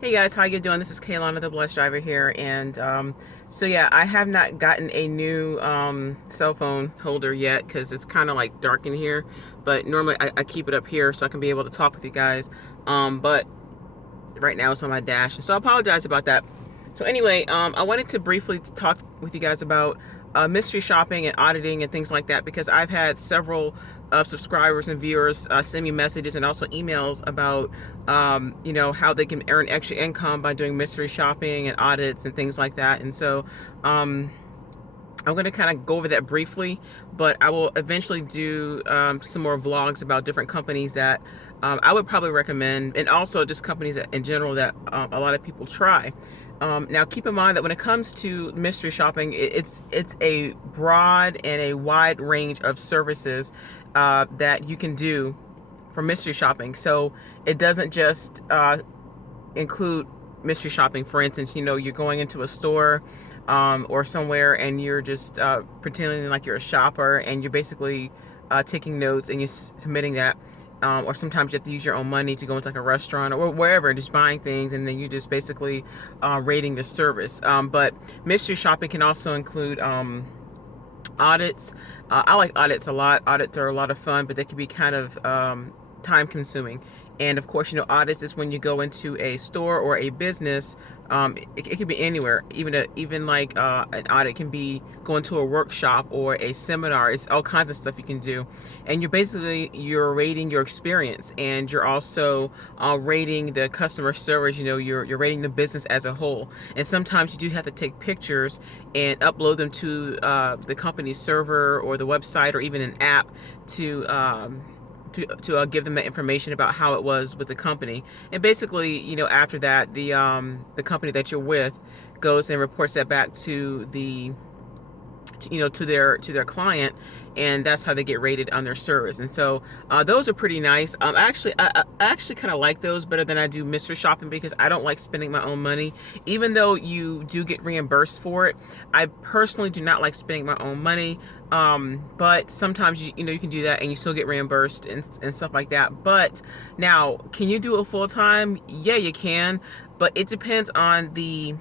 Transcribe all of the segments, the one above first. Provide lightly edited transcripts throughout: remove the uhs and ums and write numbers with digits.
Hey guys, how you doing? This is Kaylana, the Blessed Driver here, and so yeah, I have not gotten a new cell phone holder yet because it's kind of like dark in here. But normally I keep it up here so I can be able to talk with you guys. But right now it's on my dash, so I apologize about that. So anyway, I wanted to briefly talk with you guys about mystery shopping and auditing and things like that because I've had several subscribers and viewers send me messages and also emails about how they can earn extra income by doing mystery shopping and audits and things like that. And so um, I'm going to kind of go over that briefly, but I will eventually do some more vlogs about different companies that I would probably recommend, and also just companies that, in general, that a lot of people try. Now, keep in mind that when it comes to mystery shopping, it's a broad and a wide range of services that you can do for mystery shopping. So it doesn't just include mystery shopping. For instance, you're going into a store or somewhere and you're just pretending like you're a shopper and you're basically taking notes and you're submitting that. Or sometimes you have to use your own money to go into like a restaurant or wherever, just buying things, and then you just basically rating the service. But mystery shopping can also include audits. I like audits a lot. Audits are a lot of fun, but they can be kind of time consuming. And of course, audits is when you go into a store or a business. It could be anywhere. Even like an audit can be going to a workshop or a seminar. It's all kinds of stuff you can do. And you're rating your experience, and you're also rating the customer service. You're rating the business as a whole. And sometimes you do have to take pictures and upload them to the company's server or the website or even an app to give them that information about how it was with the company. And basically, after that, the company that you're with goes and reports that back to their client, and that's how they get rated on their service. And so those are pretty nice. I actually kind of like those better than I do mystery shopping because I don't like spending my own money. Even though you do get reimbursed for it, I personally do not like spending my own money. But sometimes you can do that and you still get reimbursed and stuff like that. But now, can you do it full time? Yeah, you can, but it depends on the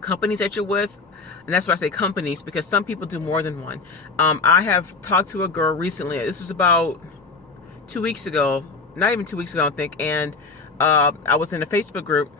companies that you're with. And that's why I say companies, because some people do more than one. I have talked to a girl recently. This was about 2 weeks ago, not even 2 weeks ago, I think. And I was in a Facebook group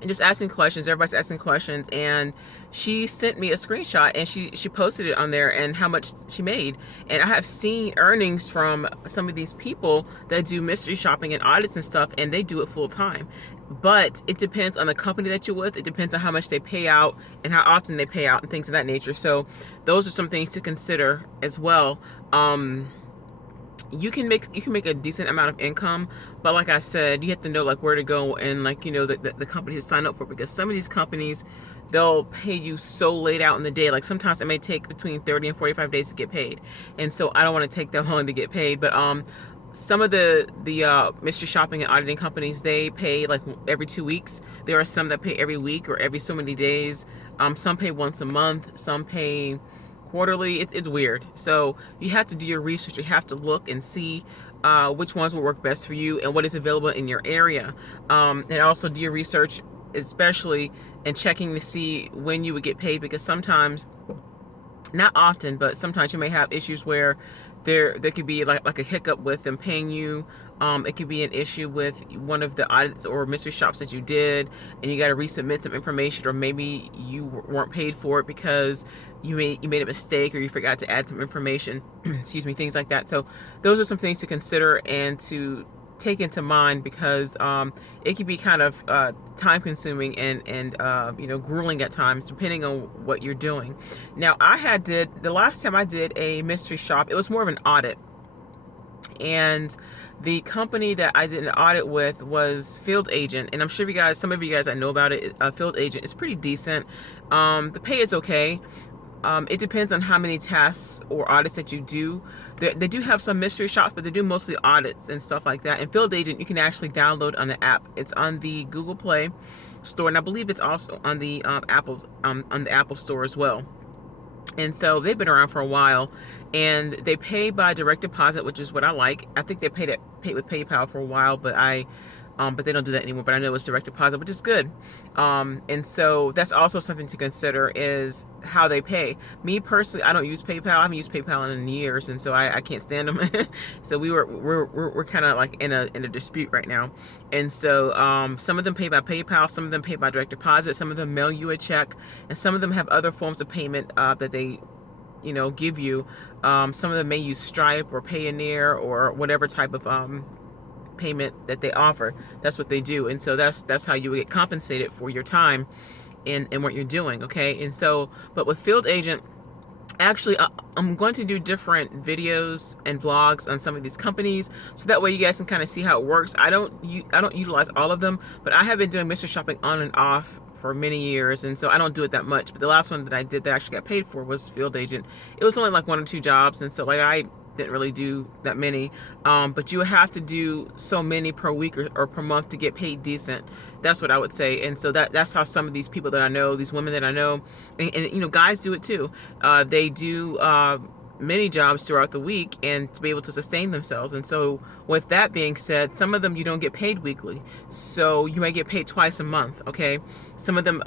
and just asking questions. Everybody's asking questions, and she sent me a screenshot and she posted it on there and how much she made. And I have seen earnings from some of these people that do mystery shopping and audits and stuff, and they do it full time. But it depends on the company that you're with. It depends on how much they pay out and how often they pay out and things of that nature. So those are some things to consider as well. You can make a decent amount of income, but like I said, you have to know like where to go and like the company to sign up for, because some of these companies, they'll pay you so late out in the day. Like sometimes it may take between 30 and 45 days to get paid, and so I don't want to take that long to get paid. But some of the mystery shopping and auditing companies, they pay like every 2 weeks. There are some that pay every week or every so many days. Some pay once a month, some pay quarterly. It's weird. So you have to do your research. You have to look and see which ones will work best for you and what is available in your area. And also do your research, especially and checking to see when you would get paid, because sometimes, not often, but sometimes you may have issues where there could be like a hiccup with them paying you. It could be an issue with one of the audits or mystery shops that you did, and you got to resubmit some information, or maybe you weren't paid for it because you made a mistake or you forgot to add some information. Excuse me, things like that. So those are some things to consider and to take into mind, because it can be kind of time consuming and grueling at times, depending on what you're doing. Now, the last time I did a mystery shop, it was more of an audit, and the company that I did an audit with was Field Agent, and I'm sure some of you guys, I know about it. Field Agent is pretty decent. The pay is okay. It depends on how many tasks or audits that you do. They do have some mystery shops, but they do mostly audits and stuff like that. And Field Agent, you can actually download on the app. It's on the Google Play Store, and I believe it's also on the Apple Store as well. And so they've been around for a while, and they pay by direct deposit, which is what I like. I think they paid with PayPal for a while, but I but they don't do that anymore. But I know it's direct deposit, which is good. And so that's also something to consider, is how they pay. Me personally, I don't use PayPal. I haven't used PayPal in years, and so I can't stand them. So we're kind of like in a dispute right now. And so some of them pay by PayPal, some of them pay by direct deposit, some of them mail you a check, and some of them have other forms of payment that they give you. Some of them may use Stripe or Payoneer or whatever type of payment that they offer. That's what they do. And so that's how you get compensated for your time in what you're doing. Okay. And so, but with Field Agent, actually, I'm going to do different videos and vlogs on some of these companies, so that way you guys can kind of see how it works. I don't utilize all of them, but I have been doing mystery shopping on and off for many years, and so I don't do it that much. But the last one that I did that I actually got paid for was Field Agent. It was only like 1 or 2 jobs, and so like I didn't really do that many, but you have to do so many per week or per month to get paid decent. That's what I would say. And so that's how some of these people that I know, these women that I know, and guys do it too. They do many jobs throughout the week and to be able to sustain themselves. And so with that being said, some of them you don't get paid weekly, so you might get paid twice a month. Okay, some of them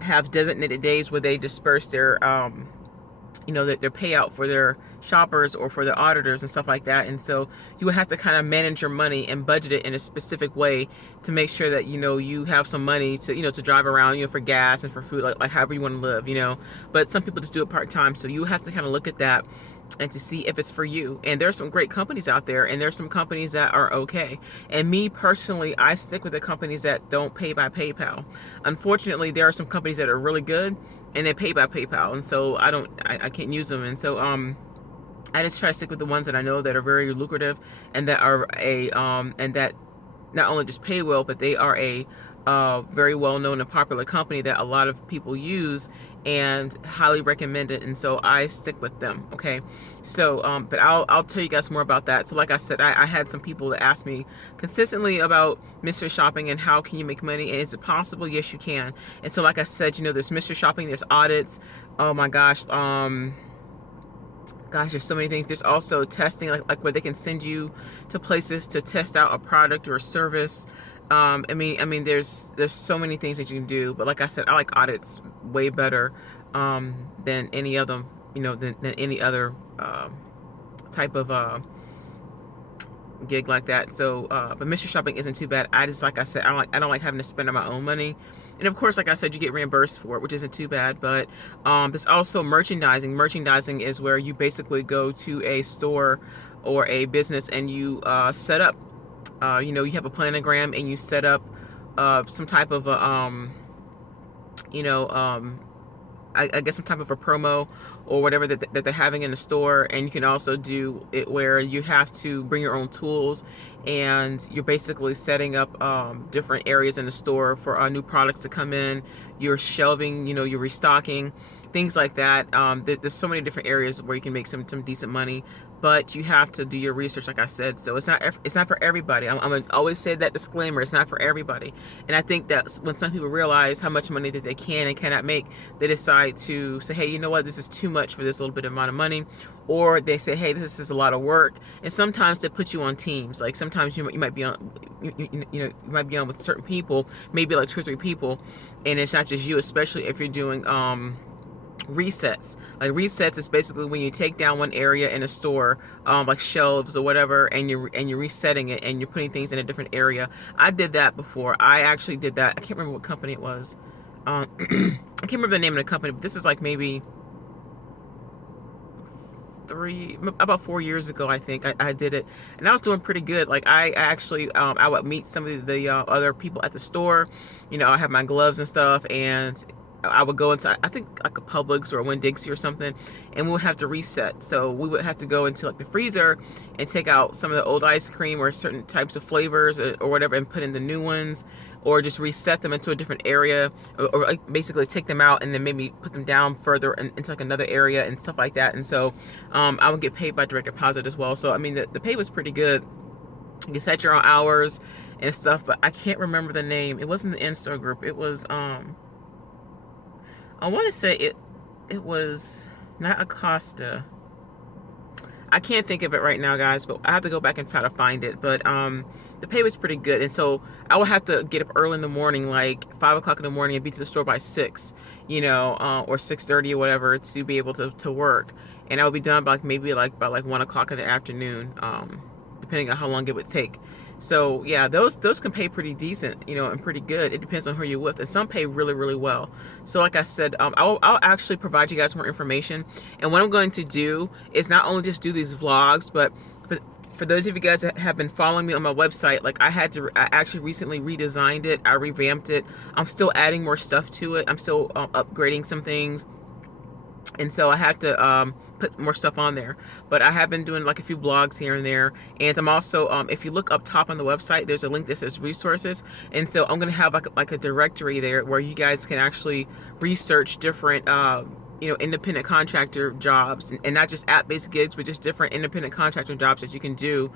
have designated days where they disperse their their payout for their shoppers or for their auditors and stuff like that. And so you would have to kind of manage your money and budget it in a specific way to make sure that you have some money to to drive around, for gas and for food, like however you want to live. But some people just do it part-time, so you have to kind of look at that and to see if it's for you. And there's some great companies out there, and there's some companies that are okay. And me personally, I stick with the companies that don't pay by PayPal. Unfortunately, there are some companies that are really good and they pay by PayPal, and so I can't use them. And so I just try to stick with the ones that I know that are very lucrative and that are and that not only just pay well, but they are a very well-known and popular company that a lot of people use and highly recommend it. And so I stick with them. Okay, so but I'll tell you guys more about that. So like I said, I had some people that ask me consistently about mystery shopping and how can you make money, and is it possible? Yes, you can. And so like I said, there's mystery shopping, there's audits. Oh my gosh, there's so many things. There's also testing, like where they can send you to places to test out a product or a service. I mean, there's so many things that you can do. But like I said, I like audits way better than any other, than any other type of gig like that. So, but mystery shopping isn't too bad. Like I said, I don't like having to spend on my own money. And of course, like I said, you get reimbursed for it, which isn't too bad. But there's also merchandising. Merchandising is where you basically go to a store or a business and you set up. You have a planogram and you set up some type of I guess some type of a promo or whatever that they're having in the store. And you can also do it where you have to bring your own tools, and you're basically setting up different areas in the store for new products to come in. You're shelving, you're restocking, things like that. There's so many different areas where you can make some decent money, but you have to do your research, like I said. So it's not for everybody. I'm gonna always say that disclaimer. It's not for everybody. And I think that when some people realize how much money that they can and cannot make, they decide to say, hey, you know what, this is too much for this little bit of amount of money. Or they say, hey, this is a lot of work. And sometimes they put you on teams. Like sometimes you might be on, you might be on with certain people, maybe like 2 or 3 people, and it's not just you. Especially if you're doing resets. Like resets is basically when you take down one area in a store, like shelves or whatever, and you're resetting it and you're putting things in a different area. I did that before. I actually did that. I can't remember what company it was. I can't remember the name of the company, but this is like maybe about 4 years ago, I think I did it, and I was doing pretty good. Like I actually I would meet some of the other people at the store. I have my gloves and stuff, and I would go into, I think, like a Publix or a Winn-Dixie or something, and we would have to reset. So we would have to go into like the freezer and take out some of the old ice cream or certain types of flavors or whatever, and put in the new ones, or just reset them into a different area, or like basically take them out and then maybe put them down further into like another area and stuff like that. And so I would get paid by direct deposit as well. So I mean, the pay was pretty good. You set your own hours and stuff, but I can't remember the name. It wasn't the Insta group. It was I want to say it was not Acosta. I can't think of it right now, guys, but I have to go back and try to find it. But the pay was pretty good. And so I would have to get up early in the morning, like 5 o'clock in the morning, and be to the store by 6, or 6:30 or whatever, to be able to work. And I would be done by maybe like by like 1 o'clock in the afternoon, depending on how long it would take. So yeah, those can pay pretty decent, and pretty good. It depends on who you're with, and some pay really, really well. So like I said, I'll actually provide you guys more information. And what I'm going to do is not only just do these vlogs, but for those of you guys that have been following me on my website, like I actually recently redesigned it. I revamped it. I'm still adding more stuff to it. I'm still upgrading some things. And so I have to put more stuff on there. But I have been doing like a few blogs here and there. And I'm also, if you look up top on the website, there's a link that says resources. And so I'm going to have like a directory there where you guys can actually research different independent contractor jobs, and not just app-based gigs, but just different independent contractor jobs that you can do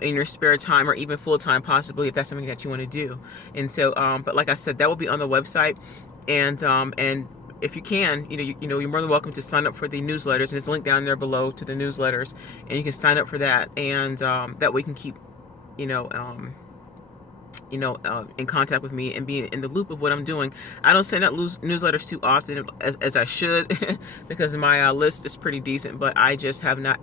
in your spare time, or even full-time possibly, if that's something that you want to do. And so but like I said, that will be on the website. And if you can, you're more than welcome to sign up for the newsletters, and it's linked down there below to the newsletters, and you can sign up for that, and that way you can keep in contact with me and be in the loop of what I'm doing. I don't send out newsletters too often as I should because my list is pretty decent, but I just have not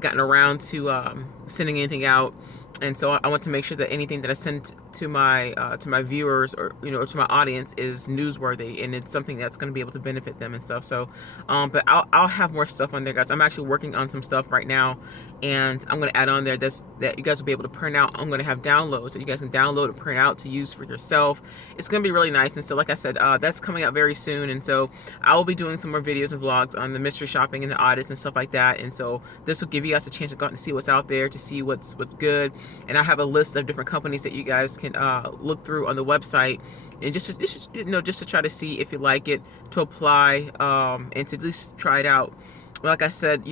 gotten around to sending anything out. And so I want to make sure that anything that I send to my viewers, or to my audience, is newsworthy, and it's something that's going to be able to benefit them and stuff. So but I'll have more stuff on there, guys. I'm actually working on some stuff right now, and I'm going to add on there that you guys will be able to print out. I'm going to have downloads that you guys can download and print out to use for yourself. It's going to be really nice. And so like I said, that's coming out very soon. And so I will be doing some more videos and vlogs on the mystery shopping and the audits and stuff like that. And so this will give you guys a chance to go out and see what's out there, to see what's good. And I have a list of different companies that you guys can look through on the website, and just to try to see if you like it, to apply, and to at least try it out. Like I said,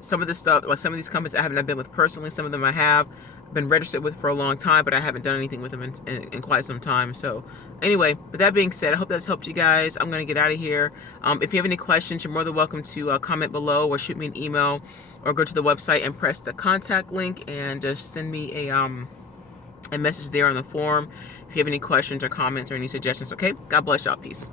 some of this stuff, like some of these companies I haven't been with personally, some of them I have been registered with for a long time, but I haven't done anything with them in quite some time. So anyway, with that being said, I hope that's helped you guys. I'm going to get out of here. If you have any questions, you're more than welcome to comment below, or shoot me an email, or go to the website and press the contact link and just send me a message there on the form if you have any questions or comments or any suggestions. Okay, God bless y'all. Peace.